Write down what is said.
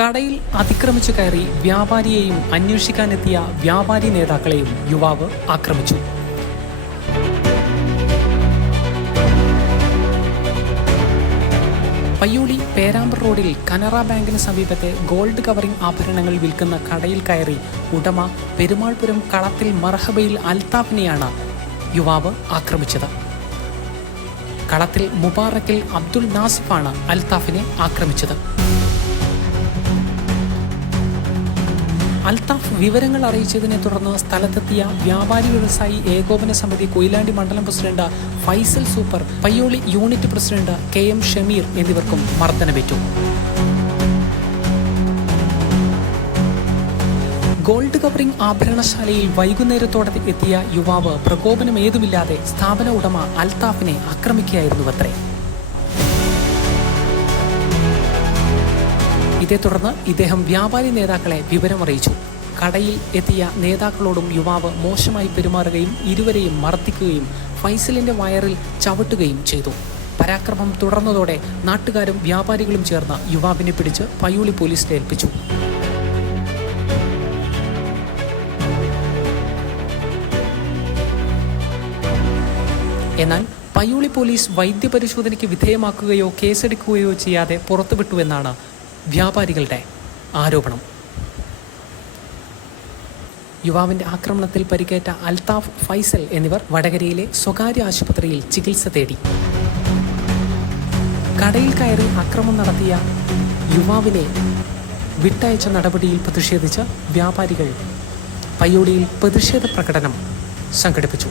കടയിൽ അതിക്രമിച്ചു കയറി വ്യാപാരിയെയും അന്വേഷിക്കാനെത്തിയ വ്യാപാരി നേതാക്കളെയും യുവാവ് ആക്രമിച്ചു. പയ്യോളി പേരാമ്പ്ര റോഡിൽ കനറ ബാങ്കിന് സമീപത്തെ ഗോൾഡ് കവറിംഗ് ആഭരണങ്ങൾ വിൽക്കുന്ന കടയിൽ കയറി ഉടമ പെരുമാൾപുരം കളത്തിൽ മർഹബയിൽ അൽതാഫിനെയാണ് യുവാവ് ആക്രമിച്ചത്. കളത്തിൽ മുബാറക്കിൽ അബ്ദുൾ നാസിഫാണ് അൽതാഫിനെ ആക്രമിച്ചത്. അൽത്താഫ് വിവരങ്ങൾ അറിയിച്ചതിനെ തുടർന്ന് സ്ഥലത്തെത്തിയ വ്യാപാരി വ്യവസായി ഏകോപന സമിതി കൊയിലാണ്ടി മണ്ഡലം president Faisal super Payyoli unit president K M Shameer എന്നിവർക്കും മർദ്ദനമേറ്റു. ഗോൾഡ് കവറിംഗ് ആഭരണശാലയിൽ വൈകുന്നേരത്തോടെ എത്തിയ യുവാവ് പ്രകോപനം ഏതുമില്ലാതെ സ്ഥാപന ഉടമ അൽത്താഫിനെ ആക്രമിക്കുകയായിരുന്നുവത്രേ. ഇതേ തുടർന്ന് ഇദ്ദേഹം വ്യാപാരി നേതാക്കളെ വിവരമറിയിച്ചു കടയിൽ എത്തിയ നേതാക്കളോടും യുവാവ് മോശമായി പെരുമാറുകയും ഇരുവരെയും മർദ്ദിക്കുകയും ഫൈസലിന്റെ വയറിൽ ചവിട്ടുകയും ചെയ്തു. പരാക്രമം തുടർന്നതോടെ നാട്ടുകാരും വ്യാപാരികളും ചേർന്ന് യുവാവിനെ പിടിച്ച് പയ്യോളി പോലീസിൽ ഏൽപ്പിച്ചു. എന്നാൽ പയ്യോളി പോലീസ് വൈദ്യപരിശോധനയ്ക്ക് വിധേയമാക്കുകയോ കേസെടുക്കുകയോ ചെയ്യാതെ പുറത്തുവിട്ടുവെന്നാണ് വ്യാപാരികളുടെ ആരോപണം. യുവാവിന്റെ ആക്രമണത്തിൽ പരിക്കേറ്റ അൽതാഫ് ഫൈസൽ എന്നിവർ വടകരയിലെ സ്വകാര്യ ആശുപത്രിയിൽ ചികിത്സ തേടി. കടയിൽ കയറി അക്രമം നടത്തിയ യുവാവിനെ വിട്ടയച്ച നടപടിയിൽ പ്രതിഷേധിച്ച് വ്യാപാരികൾ പയ്യോടിയിൽ പ്രതിഷേധ പ്രകടനം സംഘടിപ്പിച്ചു.